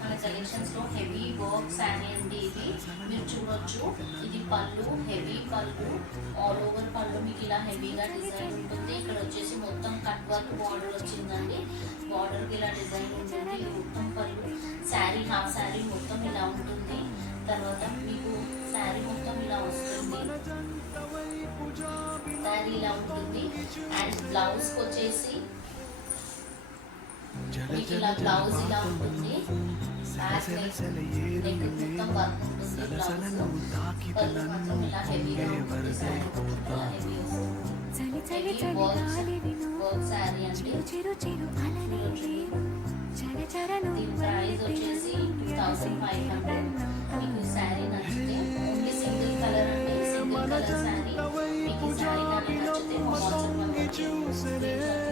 మన కలెక్షన్స్లో heavy work sari అండి. ఇది మీరు చూడొచ్చు, ఇది పళ్ళు, హెవీ పళ్ళు, ఆల్ ఓవర్ పళ్ళు మీకు ఇలా హెవీగా డిజైన్ ఉంటుంది. ఇక్కడ వచ్చేసి మొత్తం కట్ వర్క్ బార్డర్ వచ్చిందండి. బార్డర్కి ఇలా డిజైన్ ఉంటుంది. ఇది మొత్తం పళ్ళు, శారీ హాఫ్ శారీ మొత్తం ఇలా ఉంటుంది. తర్వాత మీకు శారీ మొత్తం ఇలా వస్తుంది, శారీ ఇలా ఉంటుంది. అండ్ బ్లౌజ్కి వచ్చేసి మీకు ఇలా బ్లౌజ్ ఇలా ఉంటుంది. బ్యాక్ నెక్ మొత్తం వర్క్ ఉంటుంది. బ్లౌజ్ పళ్ళు మాత్రం ఇలా హెవీగా ఉంటుంది. శారీ మొత్తం ఇలా హెవీ వస్తుంది. హెవీ వర్క్ శారీ అండి. దీని ప్రైస్ వచ్చేసి 2500. మీకు శారీ నచ్చితే ఓన్లీ సింగిల్ కలర్ అండి, సింగిల్ కలర్ శారీ. మీకు శారీ కానీ నచ్చితే మా వాట్సాప్ నెంబర్